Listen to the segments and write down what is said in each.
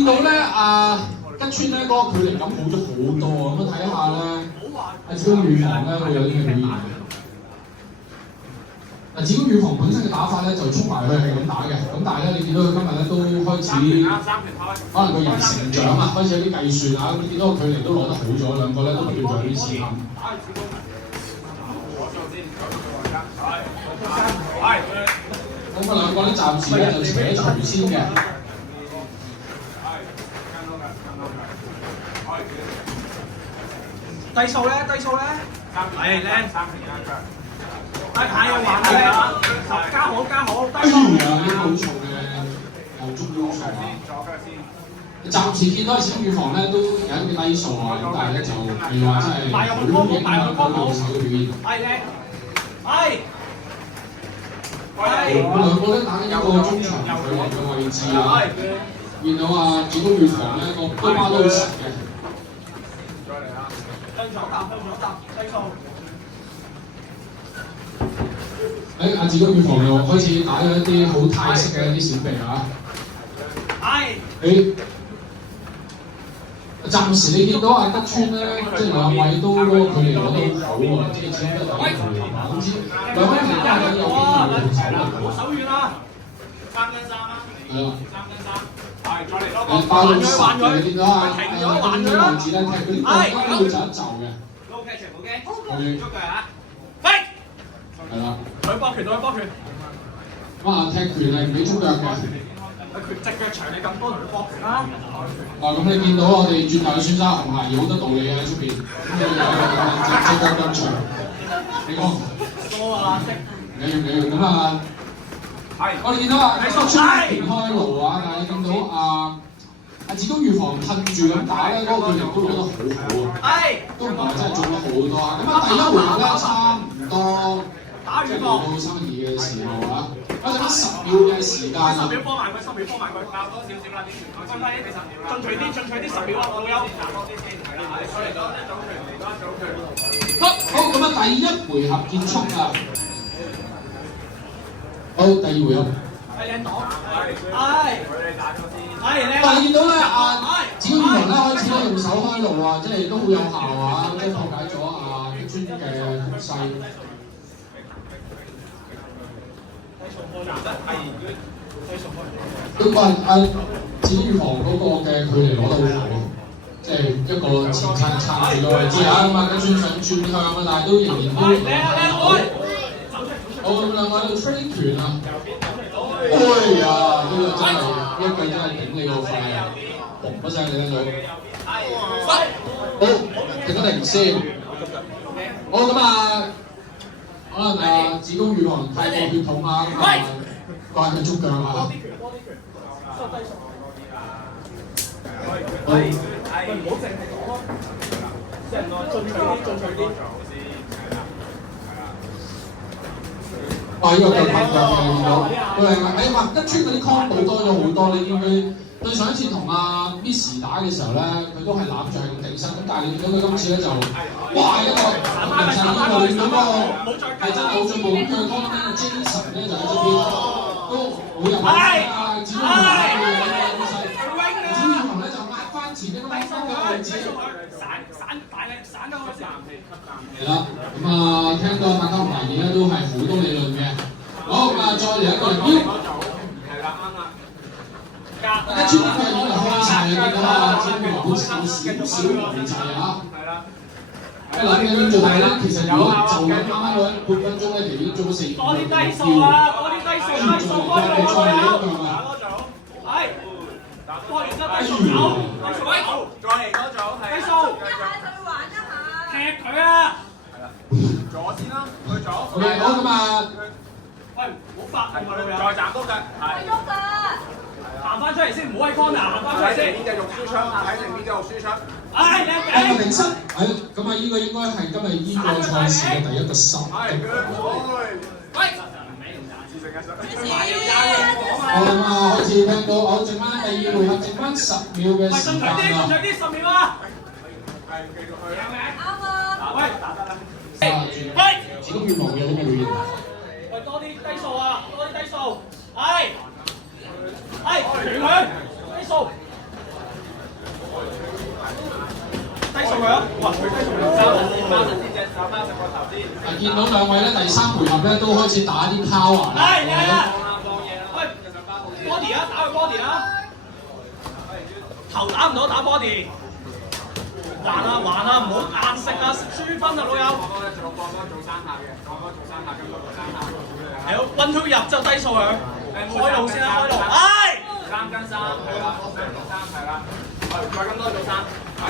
見到咧吉川咧嗰個距離感好咗好多啊！咁睇下咧，紫金乳房咧會有啲咩表現？紫金乳房本身嘅打法咧就衝埋去係咁打嘅，咁但係咧你見到佢今日咧都開始可能個人成長啊，開始有啲計算啊，咁見到個距離都攞得好咗，兩個咧都叫做有啲似冚。咁啊兩個咧暫時咧就扯除先嘅。低數咧，係靚。係玩嘅，加好，低數。呢個好重嘅後中腰數啊！暫時見到紫金乳房咧都有一啲低數啊，咁但係咧就未話真係好影響佢對手嘅表現。係靚，係。兩個咧打緊一個中場距離嘅位置啊！見到紫金乳房咧個都包得好實嘅。向左搭，低數。紫金乳房又開始打咗一啲好泰式嘅一啲小臂啊！暫時你見到吉川咧，即係兩位都嗰個距離攞得好喎，即係只不過係距離嘛，好似兩位其實都係有機會動手嘅。我手軟啦，3跟3啦。係啦。3跟3，係再嚟多個。爆到實嘅，你見到吉川嘅位置咧，踢嗰啲腳都要就一就嘅。Low catch 冇嘅。佢捉腳啊！飛。係啦。對波拳。踢拳係唔俾捉腳嘅。佢隻腳長你咁多同佢搏拳啦。咁你見到我哋轉頭嘅選手紅鞋有好多道理喺出邊，咁你有隻腳咁長，你講多啊識。你咁啊，我哋見到吉川拳開路啊，但係見到紫金乳房噴住咁打咧，嗰個距離都攞得好好啊，都唔係真係做得好多啊。咁第一回合咧差唔多。打完到3-2嘅時候啊，我剩翻10秒嘅時間啊！10秒幫埋佢，教多少少啦啲傳球，進取啲10秒啊！老友，多啲先，係啦，我嚟咗一組拳，好，咁第一回合結束啦。好，第二回合。係靚檔，佢哋打咗先。係但係見到咧紫金乳房咧開始咧用手開路啊，即係都好有效啊，即係破解咗吉川嘅攻勢。咁紫金乳房嗰個嘅距離攞得好好，即係一個前撐住個位置啊，吉川想轉向啊，但係都仍然都好咁兩個喺度吹拳啊！哎呀，呢個真係一腳真係頂你個肺啊！嘣一聲你聽到，好停一停先。好咁可能紫金乳房太過血統啊，怪佢捉腳啊！唔好淨係講咯，成個進取啲。哇！呢個腳拍腳嘅見到，吉川嗰啲 combo 多咗好多。你見佢對上一次同Miss 打嘅時候咧，佢都係攬住係咁頂身，咁但係你見到佢今次咧就，哇！一個其實呢個你嗰個係真係好進步。咁佢嘅 combo 嘅 Jason 咧就喺呢邊都好入位紫金乳房咧會有呢個攻勢，紫金乳房咧就壓翻前呢個低身嘅位置。散咗佢先。係啦，咁聽到大家懷疑咧都係好多理論嘅。好，再嚟一個人標。係啦，啱啦。吉川呢個已經開晒嘅，見到紫金乳房好少回掣啊！係啦。諗緊點做，但係咧，其實如果就咁啱啱嗰半分鐘咧，其實已經做咗4多啲低數啊！多啲低數開路啊！係。開完之後低數走，再嚟多組係。低數。踢佢啊！係啦，左先啦，去左。OK， 好咁喂，唔好發動啊老友。再斬多隻，係。行翻出嚟先，唔好喺 corner，行翻出嚟先。喺邊繼續輸出，喺另邊繼續輸出。唉，靚定失，咁呢個應該係今日呢個賽事嘅第一個失。係，喂。好開始聽到，我剩翻第二回合，剩翻10秒嘅時間啦。進取啲10秒啊！係，繼續去。啱啊！喂，打得啦。喂，紫金乳房有啲咩表現？喂，多啲低數啊！多啲低數。係，拳佢，低數。哇！佢低數2三包陣先隻手包實個頭先。見到兩位咧第3回合咧都開始打啲 power 啦。係放嘢啦。喂 ，body 啊，打佢 body 啊！頭打唔到打 body。還啊，唔好硬食啊，輸分啊，老友。放歌做3下嘅，放歌做3下，咁多做3下。係咯，1 2入就低數佢。開路先啦，開路。係。3跟3係啦，2跟3係啦。再咁多做3。係，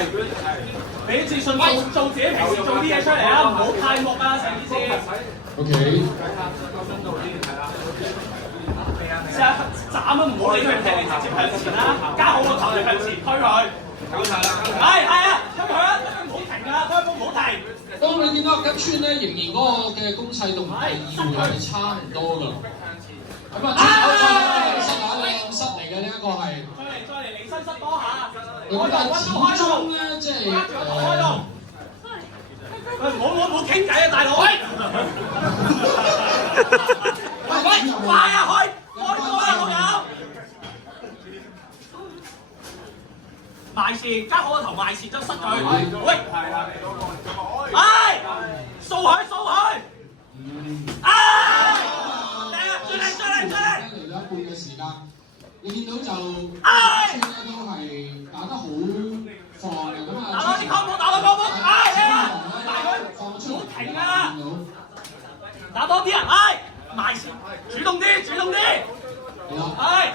俾自信做自己平時做啲嘢出嚟啊，唔好太木啊，成件事。OK。深度啲係啦。試下斬啊，唔好理佢踢，你直接向前啦，加好個頭就向前推佢。係啊，推佢啊，唔好停啊，推波唔好停。當你見到吉川咧，仍然嗰個嘅攻勢同第2回合係差唔多㗎。咁啊，兩失嚟嘅呢一個係。再嚟離身失多下。但係始終咧，即係唔好傾偈啊，大佬！喂，快啊，開波啊，老友！埋視，加好個頭埋視就失佢。喂，係啦，嚟到個，唉，掃佢！唉，嚟嚟咗一半嘅時間，你見到就川咧都係打得好放嘅，咁啊，打多啲抗波，唉，嚟啦，埋佢，唔好停啊！打多啲啊，唉，埋視，主動啲，唉。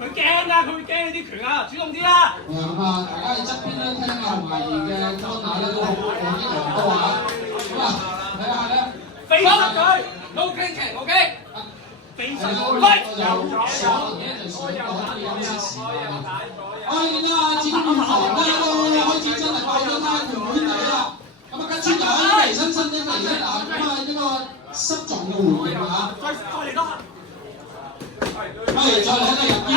佢驚啊！佢會驚呢啲拳啊！主動啲啦！咁啊，大家喺側邊咧聽下紅藝兒嘅安娜咧都好激昂多啊！咁啊，睇下咧，飛實佢 ，no king，OK， 飛實佢，喂！就可能咧就少咗啲休息時間啦。展面房咧都開始真係爆咗胎盤底啦！咁啊，吉川又喺離身身一嚟咧嗱，咁啊呢個失狀嘅回應啊！再嚟多下。再嚟一個入邊，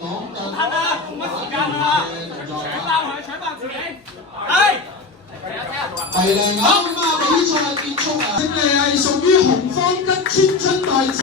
擋到冇乜時間啦，搶爆自己，係啦，咁啊比賽結束啊，勝利係屬於紅方吉川春代子。